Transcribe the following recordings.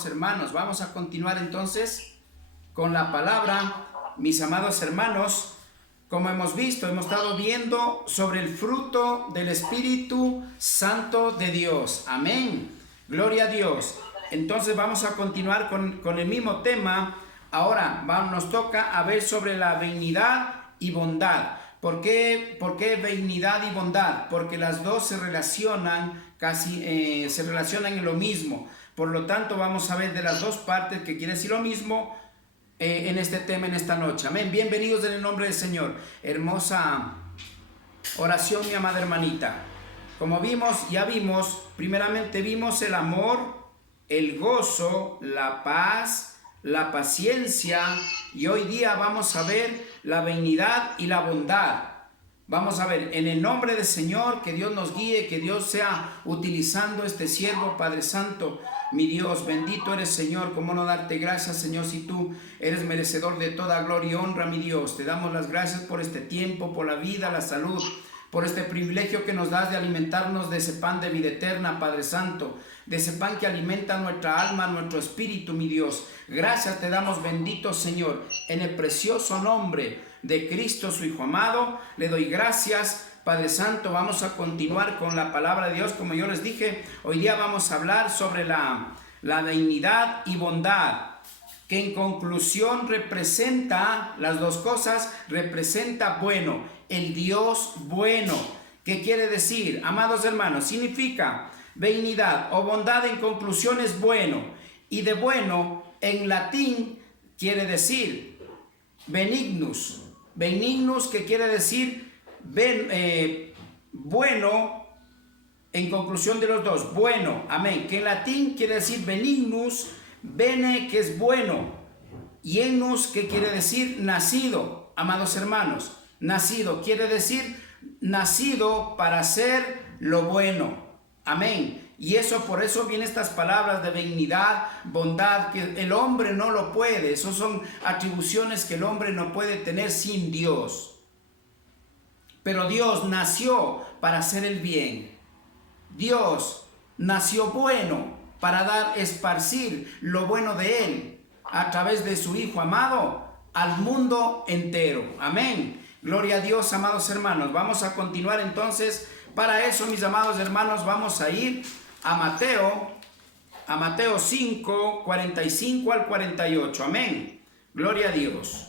amados hermanos. Vamos a continuar entonces con la palabra, mis amados hermanos. Como hemos visto, hemos estado viendo sobre el fruto del Espíritu Santo de Dios. Amén. Gloria a Dios. Entonces vamos a continuar con el mismo tema. Ahora nos toca a ver sobre la benignidad y bondad. ¿Por qué benignidad y bondad? Porque las dos se relacionan se relacionan en lo mismo. Por lo tanto, vamos a ver de las dos partes que quiere decir lo mismo en este tema, en esta noche. Amén. Bienvenidos en el nombre del Señor. Hermosa oración, mi amada hermanita. Como primeramente vimos el amor, el gozo, la paz, la paciencia, y hoy día vamos a ver la benignidad y la bondad. Vamos a ver, en el nombre del Señor, que Dios nos guíe, que Dios sea utilizando este siervo, Padre Santo. Mi Dios, bendito eres, Señor. Cómo no darte gracias, Señor, si tú eres merecedor de toda gloria y honra, mi Dios. Te damos las gracias por este tiempo, por la vida, la salud, por este privilegio que nos das de alimentarnos de ese pan de vida eterna, Padre Santo, de ese pan que alimenta nuestra alma, nuestro espíritu, mi Dios. Gracias te damos, bendito Señor, en el precioso nombre de Cristo, su Hijo amado. Le doy gracias, Padre Santo. Vamos a continuar con la palabra de Dios. Como yo les dije, hoy día vamos a hablar sobre la benignidad y bondad, que en conclusión representa las dos cosas. Representa bueno, el Dios bueno. ¿Qué quiere decir, amados hermanos? Significa benignidad o bondad, en conclusión es bueno, y de bueno en latín quiere decir benignus. Benignus, que quiere decir bueno, en conclusión de los dos, bueno, amén, que en latín quiere decir benignus, bene, que es bueno, y ennus, que quiere decir nacido. Amados hermanos, nacido quiere decir nacido para hacer lo bueno. Amén. Y por eso vienen estas palabras de benignidad, bondad, que el hombre no lo puede. Esas son atribuciones que el hombre no puede tener sin Dios. Pero Dios nació para hacer el bien. Dios nació bueno para esparcir lo bueno de Él a través de su Hijo amado al mundo entero. Amén. Gloria a Dios, amados hermanos. Vamos a continuar entonces. Para eso, mis amados hermanos, vamos a ir a Mateo 5, 45 al 48. Amén. Gloria a Dios.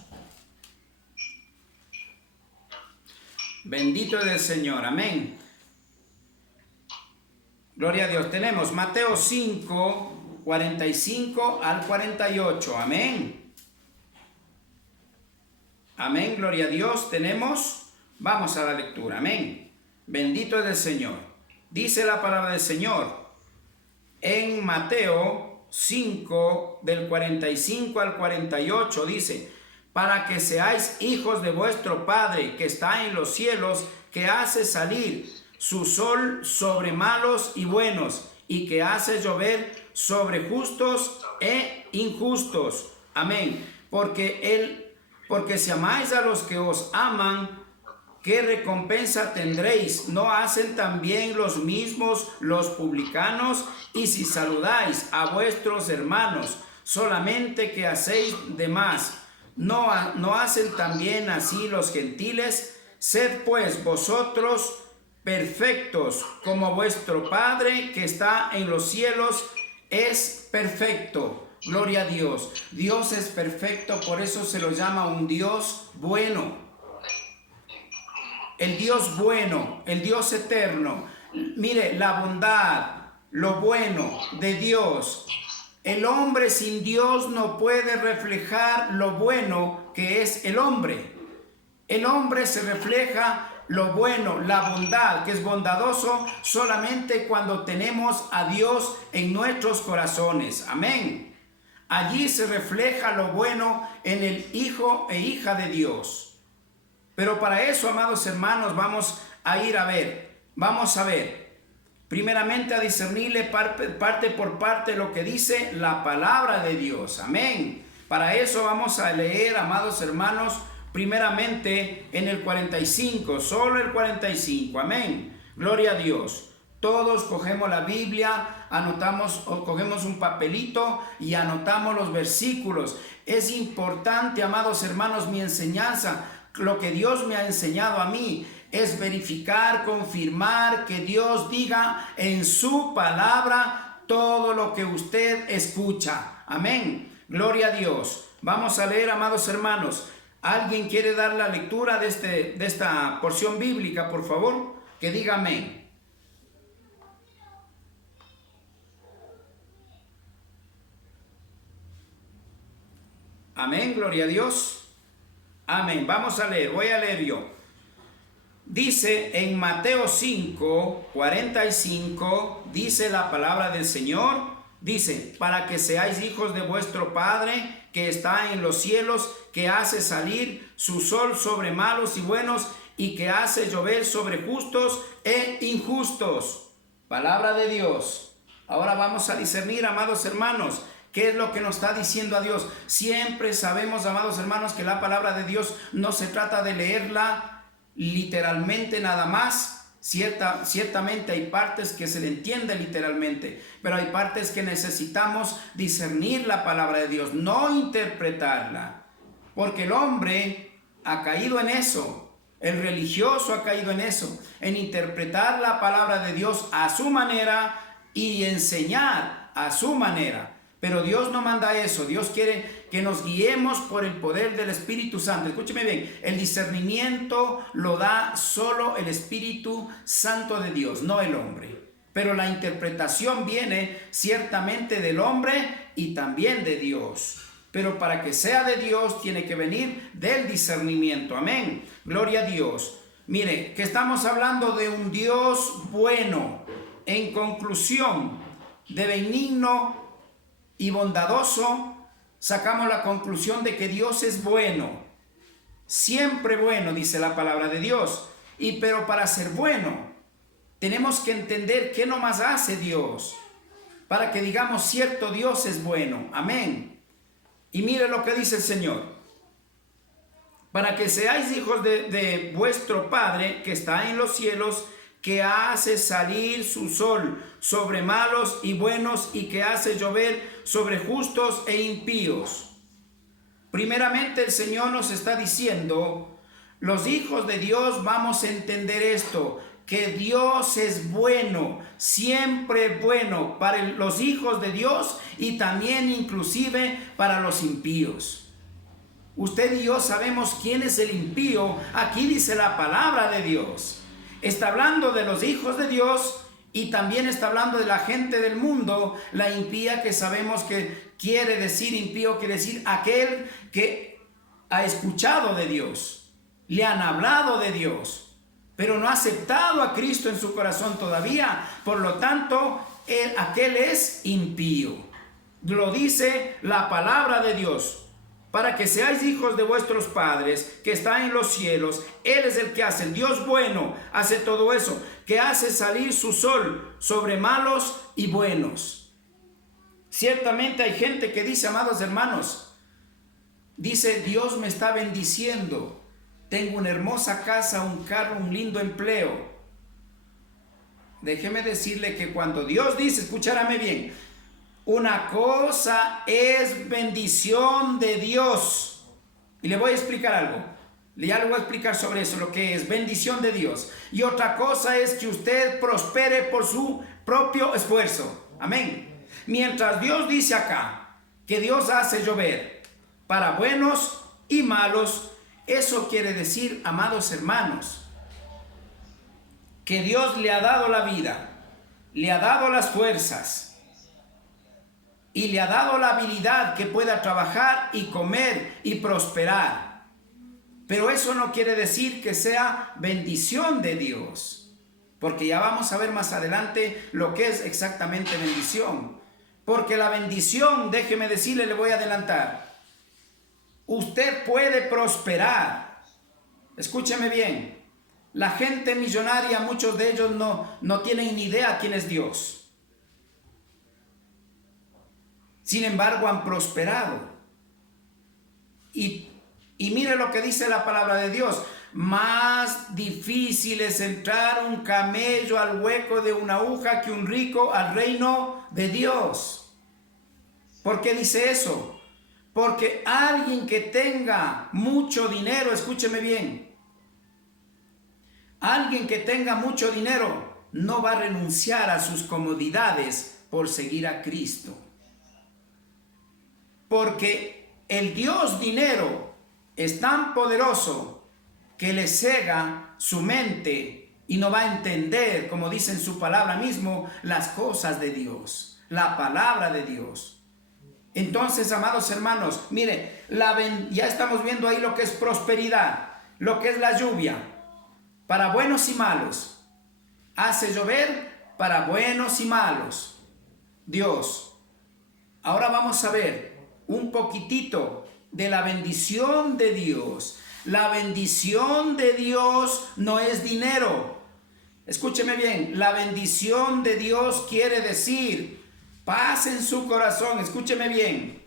Bendito es el Señor. Amén. Gloria a Dios. Tenemos Mateo 5, 45 al 48. Amén. Amén. Gloria a Dios. Vamos a la lectura. Amén. Bendito es el Señor. Dice la palabra del Señor en Mateo 5, del 45 al 48, dice: para que seáis hijos de vuestro Padre que está en los cielos, que hace salir su sol sobre malos y buenos, y que hace llover sobre justos e injustos. Amén. Porque si amáis a los que os aman, ¿qué recompensa tendréis? ¿No hacen también los mismos los publicanos? Y si saludáis a vuestros hermanos, solamente que hacéis de más, ¿no hacen también así los gentiles? Sed pues vosotros perfectos, como vuestro Padre que está en los cielos es perfecto. Gloria a Dios. Dios es perfecto, por eso se lo llama un Dios bueno. El Dios bueno, el Dios eterno. Mire, la bondad, lo bueno de Dios. El hombre sin Dios no puede reflejar lo bueno que es el hombre. El hombre se refleja lo bueno, la bondad, que es bondadoso, solamente cuando tenemos a Dios en nuestros corazones. Amén. Allí se refleja lo bueno en el Hijo e hija de Dios. Pero para eso, amados hermanos, vamos a ver, primeramente a discernirle parte por parte lo que dice la palabra de Dios. Amén. Para eso vamos a leer, amados hermanos, primeramente en el 45, solo el 45. Amén. Gloria a Dios. Todos cogemos la Biblia, anotamos o cogemos un papelito y anotamos los versículos. Es importante, amados hermanos, mi enseñanza, lo que Dios me ha enseñado a mí, es verificar, confirmar que Dios diga en su palabra todo lo que usted escucha. Amén. Gloria a Dios. Vamos a leer, amados hermanos. ¿Alguien quiere dar la lectura de esta porción bíblica, por favor? Que diga amén. Amén, gloria a Dios. Amén. Vamos a leer, voy a leer yo. Dice en Mateo 5, 45, dice la palabra del Señor, dice, para que seáis hijos de vuestro Padre que está en los cielos, que hace salir su sol sobre malos y buenos, y que hace llover sobre justos e injustos. Palabra de Dios. Ahora vamos a discernir, amados hermanos, ¿qué es lo que nos está diciendo a Dios? Siempre sabemos, amados hermanos, que la palabra de Dios no se trata de leerla literalmente nada más. Ciertamente hay partes que se le entiende literalmente, pero hay partes que necesitamos discernir la palabra de Dios, no interpretarla, porque el hombre ha caído en eso, el religioso ha caído en eso, en interpretar la palabra de Dios a su manera y enseñar a su manera. Pero Dios no manda eso. Dios quiere que nos guiemos por el poder del Espíritu Santo. Escúcheme bien, el discernimiento lo da solo el Espíritu Santo de Dios, no el hombre. Pero la interpretación viene ciertamente del hombre y también de Dios. Pero para que sea de Dios tiene que venir del discernimiento. Amén. Gloria a Dios. Mire, que estamos hablando de un Dios bueno. En conclusión, de benigno y bondadoso, sacamos la conclusión de que Dios es bueno, siempre bueno, dice la palabra de Dios. Pero para ser bueno, tenemos que entender qué nomás hace Dios, para que digamos, cierto, Dios es bueno. Amén. Y mire lo que dice el Señor. Para que seáis hijos de vuestro Padre que está en los cielos, que hace salir su sol sobre malos y buenos, y que hace llover sobre justos e impíos. Primeramente el Señor nos está diciendo, los hijos de Dios vamos a entender esto, que Dios es bueno, siempre bueno para los hijos de Dios y también inclusive para los impíos. Usted y yo sabemos quién es el impío. Aquí dice la palabra de Dios. Está hablando de los hijos de Dios y también está hablando de la gente del mundo. La impía, que sabemos que quiere decir impío, quiere decir aquel que ha escuchado de Dios, le han hablado de Dios, pero no ha aceptado a Cristo en su corazón todavía. Por lo tanto, aquel es impío. Lo dice la palabra de Dios. Para que seáis hijos de vuestros padres que están en los cielos. Él es el que hace, el Dios bueno hace todo eso, que hace salir su sol sobre malos y buenos. Ciertamente hay gente que dice, amados hermanos, dice, Dios me está bendiciendo, tengo una hermosa casa, un carro, un lindo empleo. Déjeme decirle que cuando Dios dice, escúchame bien, una cosa es bendición de Dios. Y le voy a explicar algo. Ya le voy a explicar sobre eso, lo que es bendición de Dios. Y otra cosa es que usted prospere por su propio esfuerzo. Amén. Mientras Dios dice acá que Dios hace llover para buenos y malos, eso quiere decir, amados hermanos, que Dios le ha dado la vida, le ha dado las fuerzas y le ha dado la habilidad que pueda trabajar y comer y prosperar. Pero eso no quiere decir que sea bendición de Dios, porque ya vamos a ver más adelante lo que es exactamente bendición. Porque la bendición, déjeme decirle, le voy a adelantar, usted puede prosperar. Escúcheme bien, la gente millonaria, muchos de ellos no tienen ni idea quién es Dios. Sin embargo, han prosperado. Y mire lo que dice la palabra de Dios. más difícil es entrar un camello al hueco de una aguja que un rico al reino de Dios. ¿Por qué dice eso? Porque alguien que tenga mucho dinero, escúcheme bien, alguien que tenga mucho dinero no va a renunciar a sus comodidades por seguir a Cristo. Porque el Dios dinero es tan poderoso que le cega su mente y no va a entender, como dice en su palabra mismo, las cosas de Dios, la palabra de Dios. Entonces, amados hermanos, mire, ya estamos viendo ahí lo que es prosperidad, lo que es la lluvia, para buenos y malos. Hace llover para buenos y malos. Dios. Ahora vamos a ver un poquitito de la bendición de Dios. La bendición de Dios no es dinero. Escúcheme bien, la bendición de Dios quiere decir paz en su corazón. Escúcheme bien.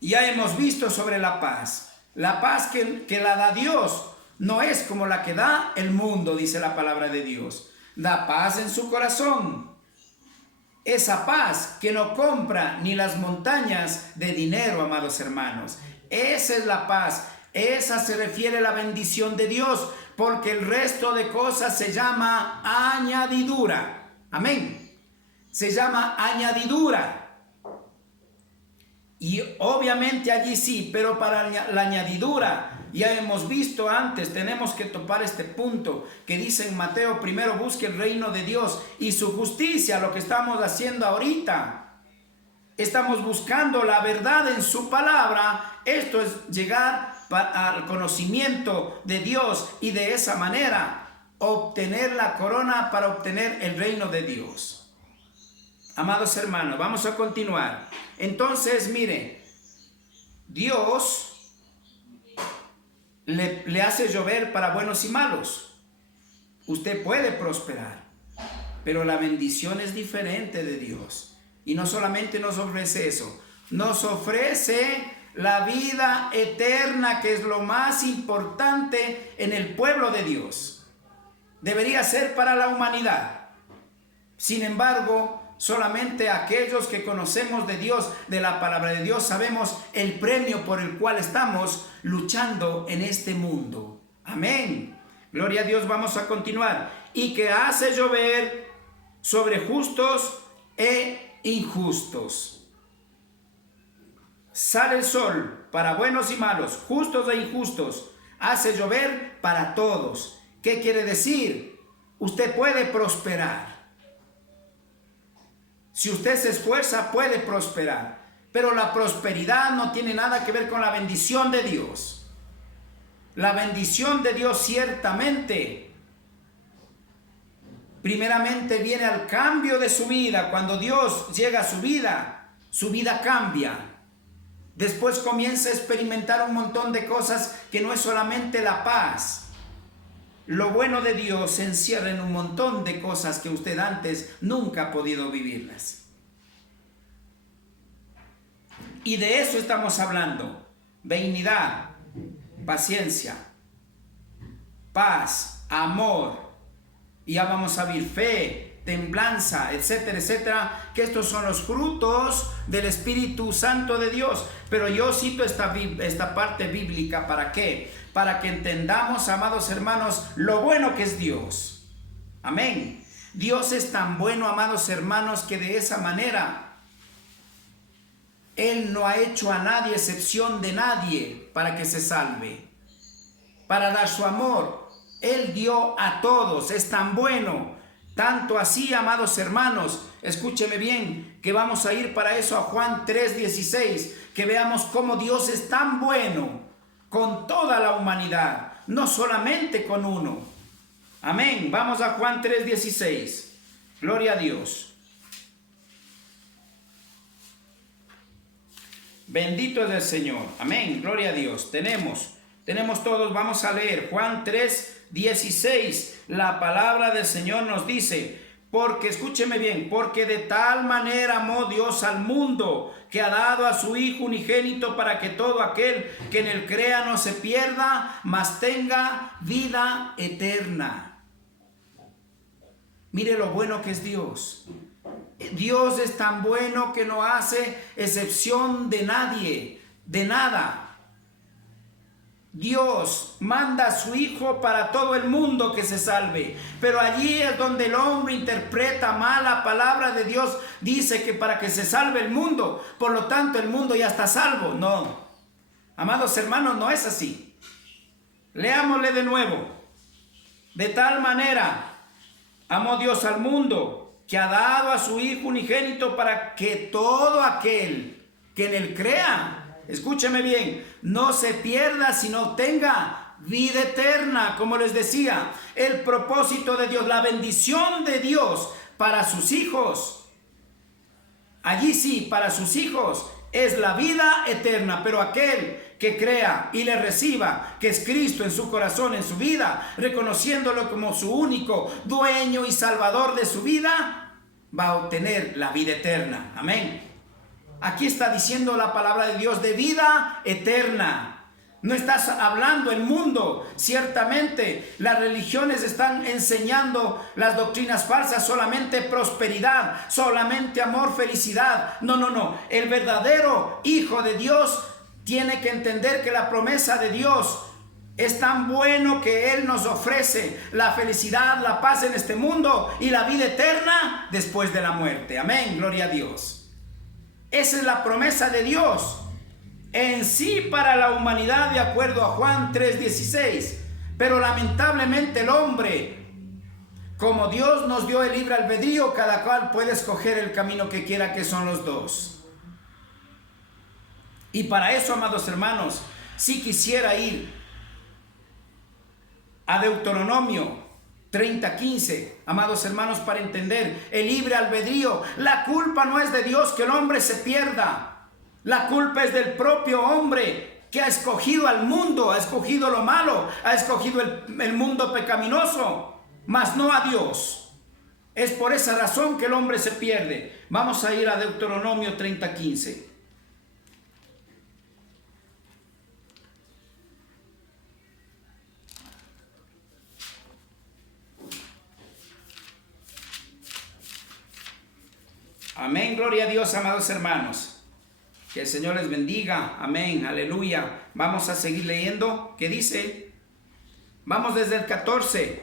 Ya hemos visto sobre la paz. La paz que la da Dios no es como la que da el mundo, dice la palabra de Dios. Da paz en su corazón. Esa paz que no compra ni las montañas de dinero, amados hermanos. Esa es la paz. Esa se refiere a la bendición de Dios, porque el resto de cosas se llama añadidura. Amén. Se llama añadidura. Y obviamente allí sí, pero para la añadidura, ya hemos visto antes, tenemos que topar este punto que dice en Mateo: primero busque el reino de Dios y su justicia, lo que estamos haciendo ahorita. Estamos buscando la verdad en su palabra. Esto es llegar al conocimiento de Dios y de esa manera obtener la corona para obtener el reino de Dios. Amados hermanos, vamos a continuar. Entonces, mire, Dios le hace llover para buenos y malos. Usted puede prosperar, pero la bendición es diferente de Dios. Y no solamente nos ofrece eso, nos ofrece la vida eterna, que es lo más importante en el pueblo de Dios. Debería ser para la humanidad. Sin embargo, solamente aquellos que conocemos de Dios, de la palabra de Dios, sabemos el premio por el cual estamos luchando en este mundo. Amén. Gloria a Dios. Vamos a continuar. Y que hace llover sobre justos e injustos. Sale el sol para buenos y malos, justos e injustos. Hace llover para todos. ¿Qué quiere decir? Usted puede prosperar. Si usted se esfuerza, puede prosperar. Pero la prosperidad no tiene nada que ver con la bendición de Dios. La bendición de Dios ciertamente, primeramente viene al cambio de su vida. Cuando Dios llega a su vida cambia. Después comienza a experimentar un montón de cosas que no es solamente la paz. Lo bueno de Dios se encierra en un montón de cosas que usted antes nunca ha podido vivirlas. Y de eso estamos hablando. Benignidad, paciencia, paz, amor. Y ya vamos a ver fe, templanza, etcétera, etcétera, que estos son los frutos del Espíritu Santo de Dios. Pero yo cito esta parte bíblica, ¿para qué? Para que entendamos, amados hermanos, lo bueno que es Dios. Amén. Dios es tan bueno, amados hermanos, que de esa manera Él no ha hecho a nadie excepción de nadie para que se salve. Para dar su amor, Él dio a todos. Es tan bueno. Tanto así, amados hermanos, escúcheme bien, que vamos a ir para eso a Juan 3:16, que veamos cómo Dios es tan bueno con toda la humanidad, no solamente con uno. Amén. Vamos a Juan 3:16. Gloria a Dios. Bendito es el Señor. Amén. Gloria a Dios. Tenemos todos. Vamos a leer Juan 3:16. La palabra del Señor nos dice: Porque, escúcheme bien, porque de tal manera amó Dios al mundo, que ha dado a su Hijo unigénito para que todo aquel que en él crea no se pierda, mas tenga vida eterna. Mire lo bueno que es Dios. Dios es tan bueno que no hace excepción de nadie, de nada. Dios manda a su Hijo para todo el mundo que se salve, pero allí es donde el hombre interpreta mal la palabra de Dios. Dice que para que se salve el mundo, por lo tanto el mundo ya está salvo. No, amados hermanos, no es así. Leámosle de nuevo. De tal manera amó Dios al mundo, que ha dado a su Hijo unigénito para que todo aquel que en él crea, escúcheme bien, no se pierda, sino tenga vida eterna. Como les decía, el propósito de Dios, la bendición de Dios para sus hijos, allí sí, para sus hijos, es la vida eterna. Pero aquel que crea y le reciba, que es Cristo en su corazón, en su vida, reconociéndolo como su único dueño y salvador de su vida, va a obtener la vida eterna. Amén. Aquí está diciendo la palabra de Dios de vida eterna. No estás hablando el mundo. Ciertamente las religiones están enseñando las doctrinas falsas, solamente prosperidad, solamente amor, felicidad. No. El verdadero Hijo de Dios tiene que entender que la promesa de Dios es tan bueno que Él nos ofrece la felicidad, la paz en este mundo y la vida eterna después de la muerte. Amén, gloria a Dios. Esa es la promesa de Dios en sí para la humanidad, de acuerdo a Juan 3:16. Pero lamentablemente el hombre, como Dios nos dio el libre albedrío, cada cual puede escoger el camino que quiera, que son los dos. Y para eso, amados hermanos, si quisiera ir a Deuteronomio 30:15, amados hermanos, para entender el libre albedrío. La culpa no es de Dios que el hombre se pierda. La culpa es del propio hombre que ha escogido al mundo, ha escogido lo malo, ha escogido el mundo pecaminoso, mas no a Dios. Es por esa razón que el hombre se pierde. Vamos a ir a Deuteronomio 30:15. Amén, gloria a Dios, amados hermanos. Que el Señor les bendiga. Amén, aleluya. Vamos a seguir leyendo. ¿Qué dice? Vamos desde el 14.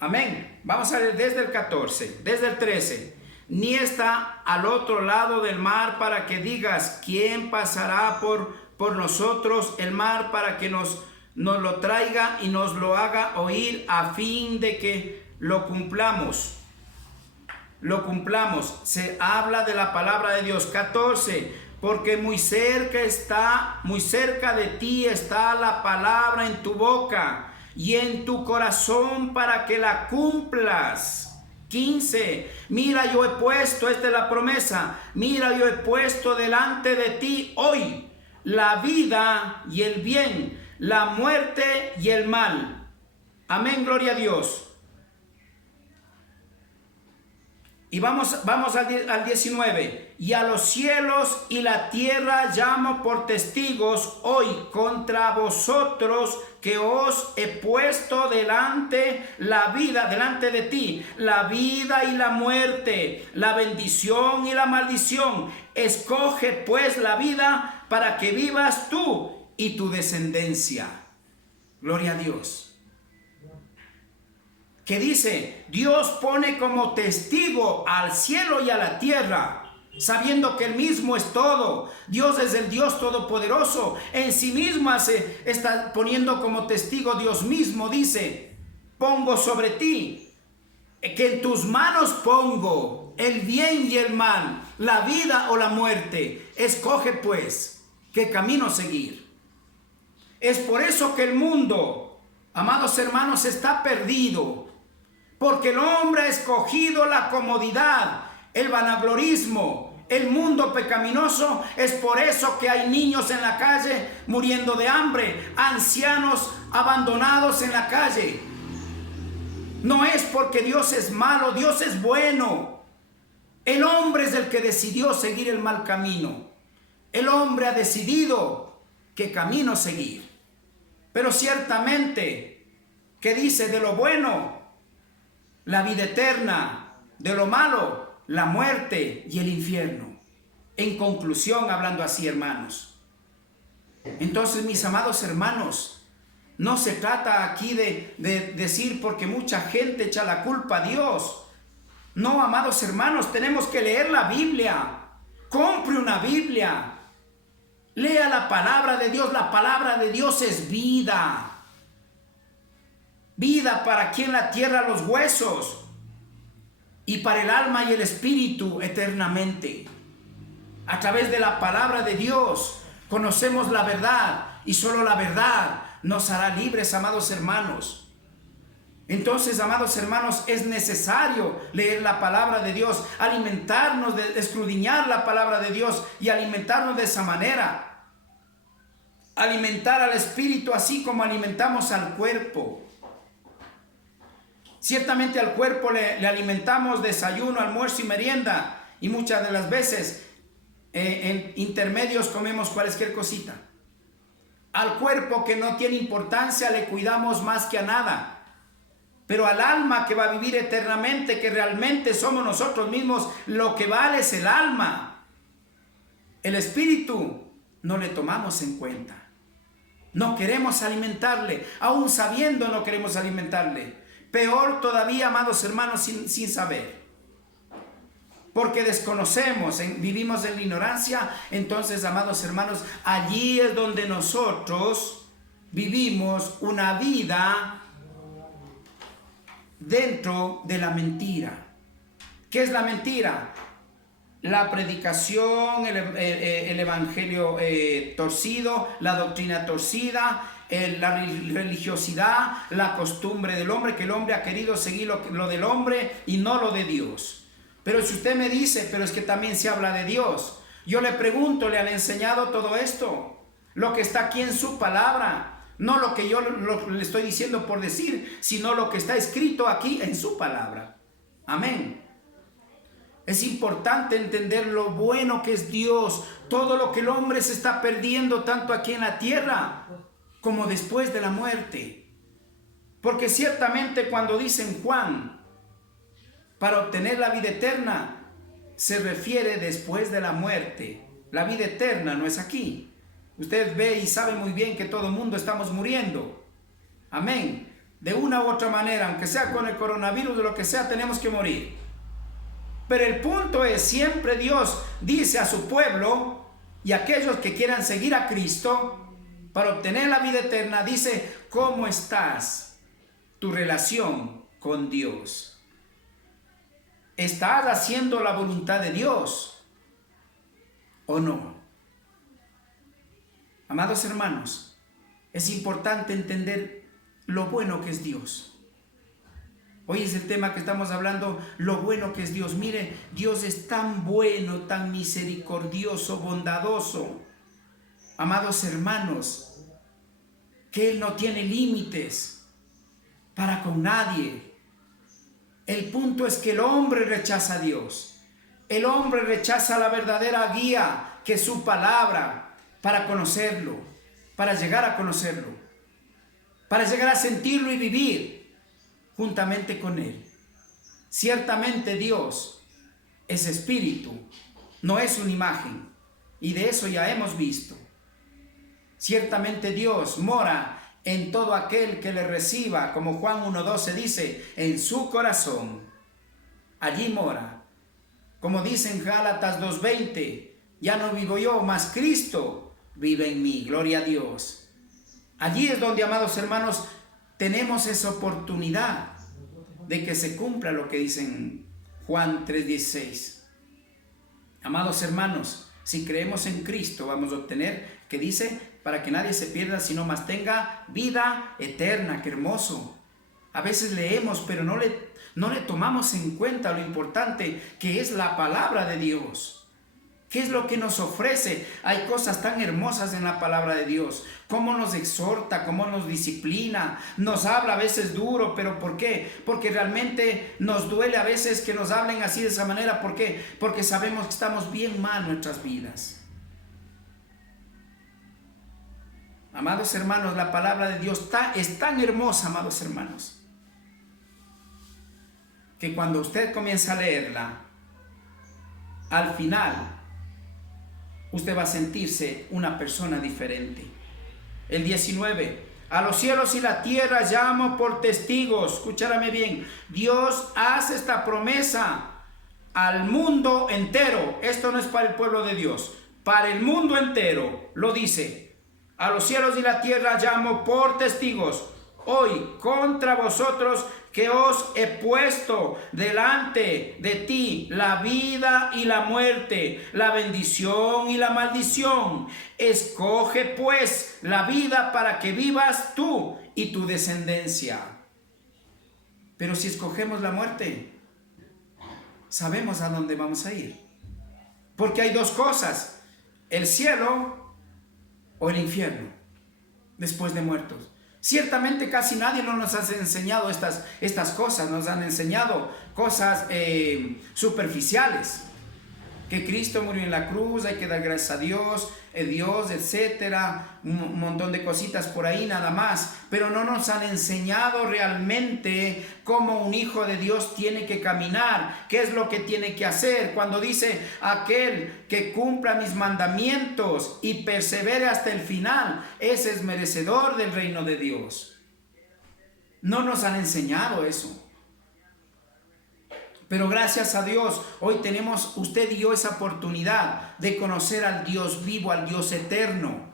Amén. Vamos a leer desde el 14, desde el 13. Ni está al otro lado del mar para que digas, ¿quién pasará por nosotros el mar para que nos lo traiga y nos lo haga oír a fin de que lo cumplamos? Se habla de la palabra de Dios. 14, porque muy cerca de ti está la palabra en tu boca y en tu corazón para que la cumplas. 15, mira yo he puesto, esta es la promesa, mira yo he puesto delante de ti hoy la vida y el bien, la muerte y el mal. Amén, gloria a Dios. Y vamos al 19. Y a los cielos y la tierra llamo por testigos hoy contra vosotros, que os he puesto delante de ti, la vida y la muerte, la bendición y la maldición. Escoge pues la vida para que vivas tú y tu descendencia. Gloria a Dios. Que dice, Dios pone como testigo al cielo y a la tierra, sabiendo que Él mismo es todo. Dios es el Dios todopoderoso. En sí mismo se está poniendo como testigo. Dios mismo dice, pongo sobre ti, que en tus manos pongo el bien y el mal, la vida o la muerte. Escoge pues qué camino seguir. Es por eso que el mundo, amados hermanos, está perdido. Porque el hombre ha escogido la comodidad, el vanaglorismo, el mundo pecaminoso. Es por eso que hay niños en la calle muriendo de hambre, ancianos abandonados en la calle. No es porque Dios es malo, Dios es bueno. El hombre es el que decidió seguir el mal camino. El hombre ha decidido qué camino seguir. Pero ciertamente, ¿qué dice de lo bueno? La vida eterna, de lo malo, la muerte y el infierno. En conclusión, hablando así, hermanos. Entonces, mis amados hermanos, no se trata aquí de decir porque mucha gente echa la culpa a Dios. No, amados hermanos, tenemos que leer la Biblia. Compre una Biblia. Lea la palabra de Dios. La palabra de Dios es vida. Vida para aquí en la tierra los huesos y para el alma y el espíritu eternamente. A través de la palabra de Dios conocemos la verdad y solo la verdad nos hará libres, amados hermanos. Entonces, amados hermanos, es necesario leer la palabra de Dios, alimentarnos, escudriñar la palabra de Dios y alimentarnos de esa manera. Alimentar al espíritu así como alimentamos al cuerpo. Ciertamente al cuerpo le alimentamos desayuno, almuerzo y merienda, y muchas de las veces en intermedios comemos cualquier cosita. Al cuerpo que no tiene importancia le cuidamos más que a nada. Pero al alma que va a vivir eternamente, que realmente somos nosotros mismos, lo que vale es el alma. El espíritu no le tomamos en cuenta. No queremos alimentarle, aún sabiendo no queremos alimentarle. Peor todavía, amados hermanos, sin saber. Porque desconocemos, vivimos en la ignorancia. Entonces, amados hermanos, allí es donde nosotros vivimos una vida dentro de la mentira. ¿Qué es la mentira? La predicación, el evangelio torcido, la doctrina torcida, la religiosidad, la costumbre del hombre, que el hombre ha querido seguir lo del hombre y no lo de Dios. Pero si usted me dice, pero es que también se habla de Dios, yo le pregunto, ¿le han enseñado todo esto? Lo que está aquí en su palabra. No lo que yo le estoy diciendo por decir, sino lo que está escrito aquí en su palabra. Amén. Es importante entender lo bueno que es Dios, todo lo que el hombre se está perdiendo tanto aquí en la tierra como después de la muerte. Porque ciertamente cuando dicen Juan, para obtener la vida eterna, se refiere después de la muerte. La vida eterna no es aquí. Usted ve y sabe muy bien que todo el mundo estamos muriendo. Amén. De una u otra manera, aunque sea con el coronavirus o lo que sea, tenemos que morir. Pero el punto es, siempre Dios dice a su pueblo y a aquellos que quieran seguir a Cristo para obtener la vida eterna, dice, ¿cómo estás? Tu relación con Dios. ¿Estás haciendo la voluntad de Dios o no? Amados hermanos, es importante entender lo bueno que es Dios. Hoy es el tema que estamos hablando, lo bueno que es Dios. Mire, Dios es tan bueno, tan misericordioso, bondadoso. Amados hermanos, que Él no tiene límites para con nadie. El punto es que el hombre rechaza a Dios. El hombre rechaza la verdadera guía que es su palabra para conocerlo, para llegar a conocerlo, para llegar a sentirlo y vivir juntamente con Él. Ciertamente Dios es espíritu, no es una imagen, y de eso ya hemos visto. Ciertamente Dios mora en todo aquel que le reciba, como Juan 1:12 dice, en su corazón. Allí mora. Como dice en Gálatas 2:20, ya no vivo yo, mas Cristo vive en mí. Gloria a Dios. Allí es donde, amados hermanos, tenemos esa oportunidad de que se cumpla lo que dice en Juan 3:16. Amados hermanos, si creemos en Cristo, vamos a obtener, que dice, para que nadie se pierda, sino más tenga vida eterna. ¡Qué hermoso! A veces leemos, pero no le tomamos en cuenta lo importante que es la palabra de Dios, ¿Qué es lo que nos ofrece? Hay cosas tan hermosas en la palabra de Dios. Cómo nos exhorta, cómo nos disciplina. Nos habla a veces duro, pero ¿por qué? Porque realmente nos duele a veces que nos hablen así de esa manera. ¿Por qué? Porque sabemos que estamos bien mal en nuestras vidas. Amados hermanos, la palabra de Dios es tan hermosa, amados hermanos, que cuando usted comienza a leerla, al final usted va a sentirse una persona diferente. El 19. A los cielos y la tierra llamo por testigos. Escúchame bien. Dios hace esta promesa al mundo entero. Esto no es para el pueblo de Dios. Para el mundo entero lo dice. A los cielos y la tierra llamo por testigos. Hoy contra vosotros que os he puesto delante de ti la vida y la muerte, la bendición y la maldición. Escoge pues la vida para que vivas tú y tu descendencia. Pero si escogemos la muerte, sabemos a dónde vamos a ir. Porque hay dos cosas: el cielo o el infierno después de muertos. Ciertamente casi nadie nos ha enseñado estas cosas, nos han enseñado cosas superficiales. Que Cristo murió en la cruz, hay que dar gracias a Dios, etcétera, un montón de cositas por ahí nada más. Pero no nos han enseñado realmente cómo un hijo de Dios tiene que caminar, qué es lo que tiene que hacer. Cuando dice aquel que cumpla mis mandamientos y persevere hasta el final, ese es merecedor del reino de Dios. No nos han enseñado eso. Pero gracias a Dios, hoy tenemos usted y yo esa oportunidad de conocer al Dios vivo, al Dios eterno,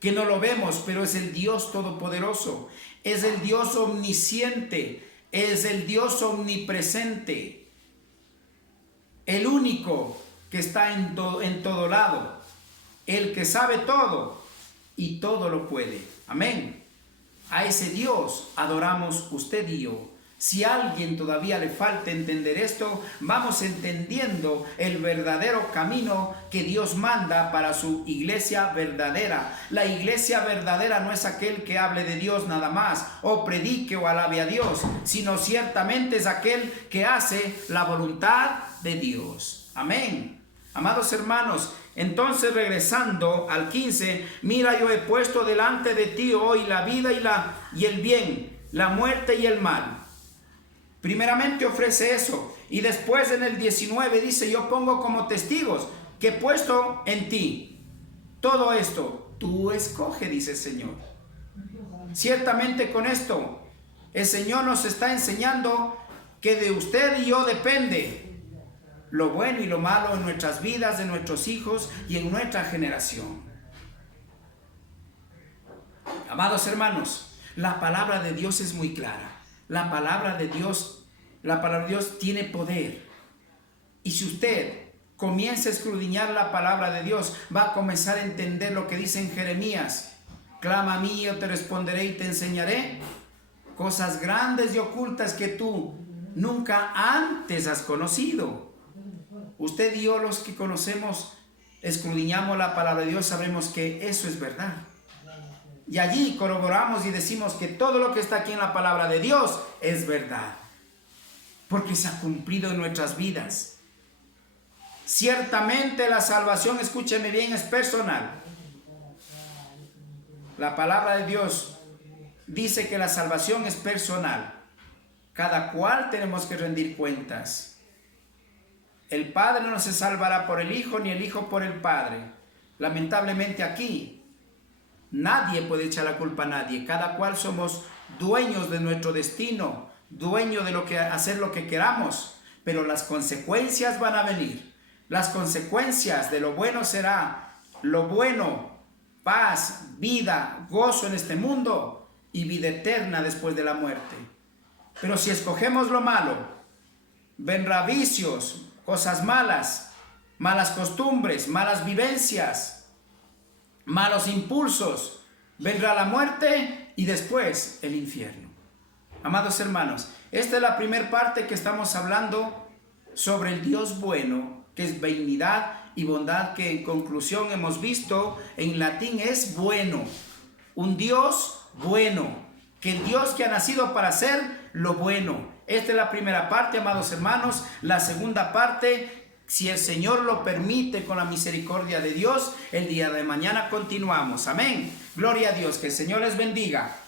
que no lo vemos, pero es el Dios todopoderoso, es el Dios omnisciente, es el Dios omnipresente, el único que está en todo lado, el que sabe todo y todo lo puede. Amén. A ese Dios adoramos usted y yo. Si a alguien todavía le falta entender esto, vamos entendiendo el verdadero camino que Dios manda para su iglesia verdadera. La iglesia verdadera no es aquel que hable de Dios nada más, o predique o alabe a Dios, sino ciertamente es aquel que hace la voluntad de Dios. Amén. Amados hermanos, entonces regresando al 15, mira, yo he puesto delante de ti hoy la vida y el bien, la muerte y el mal. Primeramente ofrece eso, y después en el 19 dice: yo pongo como testigos que he puesto en ti todo esto. Tú escoge, dice el Señor. Ciertamente con esto el Señor nos está enseñando que de usted y yo depende lo bueno y lo malo en nuestras vidas, de nuestros hijos y en nuestra generación. Amados hermanos, la palabra de Dios es muy clara. La palabra de Dios tiene poder. Y si usted comienza a escudriñar la palabra de Dios, va a comenzar a entender lo que dice en Jeremías: clama a mí, yo te responderé y te enseñaré cosas grandes y ocultas que tú nunca antes has conocido. Usted y yo, los que conocemos, escudriñamos la palabra de Dios, sabemos que eso es verdad. Y allí corroboramos y decimos que todo lo que está aquí en la palabra de Dios es verdad, porque se ha cumplido en nuestras vidas. Ciertamente la salvación, escúcheme bien, es personal. La palabra de Dios dice que la salvación es personal. Cada cual tenemos que rendir cuentas. El Padre no se salvará por el Hijo, ni el Hijo por el Padre. Lamentablemente aquí nadie puede echar la culpa a nadie. Cada cual somos dueños de nuestro destino, dueños de hacer lo que queramos, pero las consecuencias van a venir. Las consecuencias de lo bueno será lo bueno, paz, vida, gozo en este mundo y vida eterna después de la muerte. Pero si escogemos lo malo, vendrá vicios, cosas malas, malas costumbres, malas vivencias, malos impulsos, vendrá la muerte y después el infierno. Amados hermanos, esta es la primera parte que estamos hablando sobre el Dios bueno que es benignidad y bondad, que en conclusión hemos visto en latín es bueno. Un Dios bueno, que el Dios que ha nacido para hacer lo bueno. Esta es la primera parte, amados hermanos. La segunda parte, si el Señor lo permite, con la misericordia de Dios, el día de mañana continuamos. Amén. Gloria a Dios. Que el Señor les bendiga.